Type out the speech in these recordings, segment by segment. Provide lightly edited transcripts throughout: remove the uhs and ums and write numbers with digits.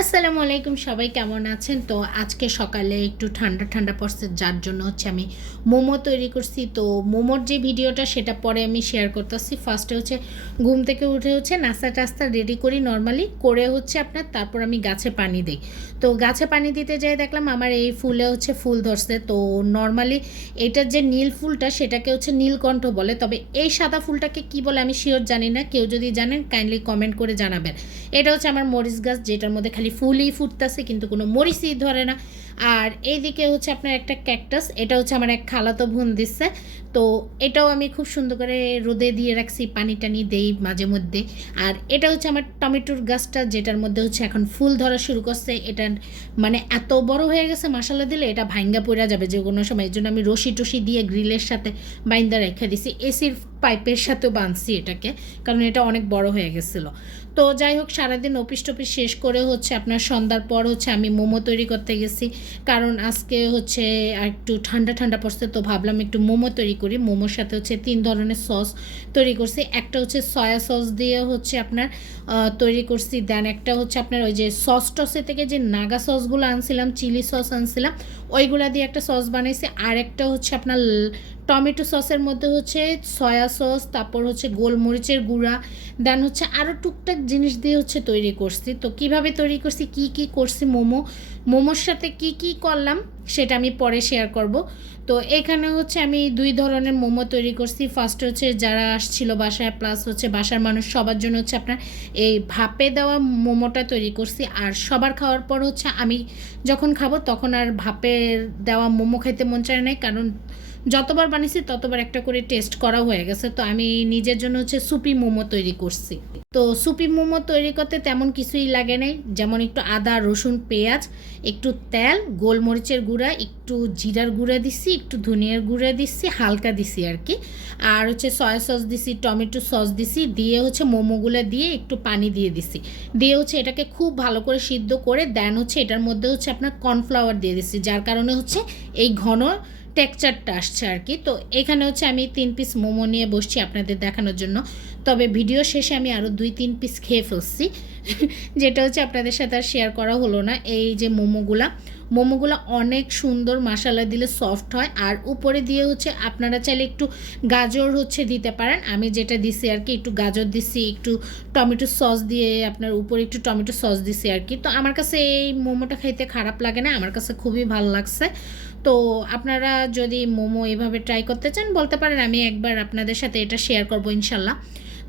আসসালামু আলাইকুম, সবাই কেমন আছেন? তো আজকে সকালে একটু ঠান্ডা ঠান্ডা পড়ছে, যার জন্য হচ্ছে আমি মোমো তৈরি করছি। তো মোমোর যে ভিডিওটা সেটা পরে আমি শেয়ার করতেছি। ফার্স্টে হচ্ছে ঘুম থেকে উঠে হচ্ছে নাস্তা টাস্তা রেডি করি, নর্মালি করে হচ্ছে আপনার তারপর আমি গাছে পানি দিই। তো গাছে পানি দিতে যেয়ে দেখলাম আমার এই ফুলে হচ্ছে ফুল ধরছে। তো নর্মালি এটার যে নীল ফুলটা সেটাকে হচ্ছে নীলকণ্ঠ বলে, তবে এই সাদা ফুলটাকে কি বলে আমি শিওর জানি না। কেউ যদি জানেন কাইন্ডলি কমেন্ট করে জানাবেন। এটা হচ্ছে আমার মরিচ গাছ, যেটার মধ্যে খালি ফুলই ফুটতেছে কিন্তু কোনো মরিচই ধরে না। আর এইদিকে হচ্ছে আপনার একটা ক্যাকটাস, এটা হচ্ছে আমার এক খালাতো বোন দিচ্ছে। তো এটাও আমি খুব সুন্দর করে রোদে দিয়ে রাখছি, পানি টানি দেই মাঝে মধ্যে। আর এটা হচ্ছে আমার টমেটোর গাছটা, যেটার মধ্যে হচ্ছে এখন ফুল ধরা শুরু করছে। এটা মানে এত বড় হয়ে গেছে, মশালা দিলে এটা ভাঙ্গা পড়া যাবে যে কোনো সময়। এই জন্য আমি রশি টসি দিয়ে গ্রিলের সাথে বাইন্দা রেখে দিছি, এসির পাইপের সাথেও বাঁধছি এটাকে, কারণ এটা অনেক বড় হয়ে গেছিলো। তো যাই হোক, সারাদিন অফিস টফিস শেষ করে হচ্ছে আপনার সন্ধ্যার পর হচ্ছে আমি মোমো তৈরি করতে গেছি, কারণ আজকে হচ্ছে আর একটু ঠান্ডা ঠান্ডা পড়ছে। তো ভাবলাম একটু মোমো তৈরি করি। মোমোর সাথে হচ্ছে 3 ধরনের সস তৈরি করছি। একটা হচ্ছে সয়া সস দিয়ে হচ্ছে আপনার তৈরি করছি, দেন একটা হচ্ছে আপনার ওই যে সস টসে থেকে যে নাগা সসগুলো আনছিলাম, চিলি সস আনছিলাম, ওইগুলা দিয়ে একটা সস বানাইছি। আর একটা হচ্ছে আপনার টমেটো সসের মধ্যে হচ্ছে সয়া সস, তারপর হচ্ছে গোলমরিচের গুঁড়া, দেন হচ্ছে আরও টুকটাক জিনিস দিয়ে হচ্ছে তৈরি করছি। তো কিভাবে তৈরি করছি, কি কি করছি, মোমোর সাথে কি কি করলাম সেটা আমি পরে শেয়ার করব। তো এখানে হচ্ছে আমি 2 ধরনের মোমো তৈরি করছি। ফার্স্ট হচ্ছে যারা আসছিল বাসায়, প্লাস হচ্ছে বাসার মানুষ সবার জন্য হচ্ছে আপনার এই ভাপে দেওয়া মোমোটা তৈরি করছি। আর সবার খাওয়ার পর হচ্ছে আমি যখন খাবো তখন আর ভাপের দেওয়া মোমো খাইতে মন চায় নাই, কারণ যতবার বানিয়েছি ততবার একটা করে টেস্ট করা হয়ে গেছে। তো আমি নিজের জন্য হচ্ছে সুপি মোমো তৈরি করছি। তো সুপি মোমো তৈরি করতে তেমন কিছুই লাগে নাই, যেমন একটু আদা রসুন পেঁয়াজ, একটু তেল, গোলমরিচের গুঁড়া, একটু জিরার গুঁড়া দিছি, একটু ধনিয়ার গুঁড়া দিচ্ছি, হালকা দিছি আর কি। আর হচ্ছে সয়া সস দিছি, টমেটো সস দিছি, দিয়ে হচ্ছে মোমোগুলো দিয়ে একটু পানি দিয়ে দিছি, দিয়ে হচ্ছে এটাকে খুব ভালো করে সিদ্ধ করে দেন হচ্ছে এটার মধ্যে হচ্ছে আপনার কর্নফ্লাওয়ার দিয়ে দিছি, যার কারণে হচ্ছে এই ঘন টেক্সচারটা আসছে আর কি। তো এখানে হচ্ছে আমি 3 পিস মোমো নিয়ে বসছি আপনাদের দেখানোর জন্য। তবে ভিডিও শেষে আমি আরও 2-3 পিস খেয়ে ফেলছি, যেটা হচ্ছে আপনাদের সাথে আর শেয়ার করা হলো না। এই যে মোমোগুলো অনেক সুন্দর, মশলা দিলে সফট হয়। আর উপরে দিয়ে হচ্ছে আপনারা চাইলে একটু গাজর হচ্ছে দিতে পারেন। আমি যেটা দিছি আর কি, একটু গাজর দিছি, একটু টমেটো সস দিয়ে আপনার উপরে একটু টমেটো সস দিছি আর কি। তো আমার কাছে এই মোমোটা খাইতে খারাপ লাগে না, আমার কাছে খুবই ভালো লাগছে। তো আপনারা যদি মোমো এভাবে ট্রাই করতে চান বলতে পারেন, আমি একবার আপনাদের সাথে এটা শেয়ার করব ইনশাল্লাহ।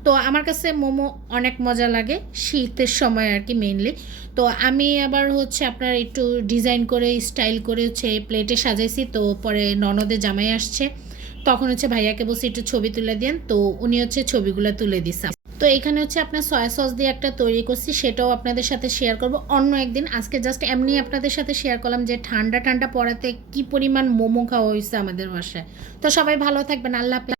তো আমার কাছে মোমো অনেক মজা লাগে শীতের সময় আর কি মেইনলি। তো আমি আবার হচ্ছে আপনার একটু ডিজাইন করে স্টাইল করে হচ্ছে প্লেটে সাজাইছি। তো পরে ননদে জামাই আসছে, তখন হচ্ছে ভাইয়াকে বলছি একটু ছবি তুলে দেন, তো উনি হচ্ছে ছবিগুলো তুলে দিছে। তো এখানে হচ্ছে আপনার সয়া সস দিয়ে একটা তৈরি করছি, সেটাও আপনাদের সাথে শেয়ার করব অন্য একদিন। আজকে জাস্ট এমনি আপনাদের সাথে শেয়ার করলাম যে ঠান্ডা ঠান্ডা পড়াতে কি পরিমাণ মোমো খাওয়া হয়েছে আমাদের বাসায়। তো সবাই ভালো থাকবেন, আল্লাহ হাফেজ।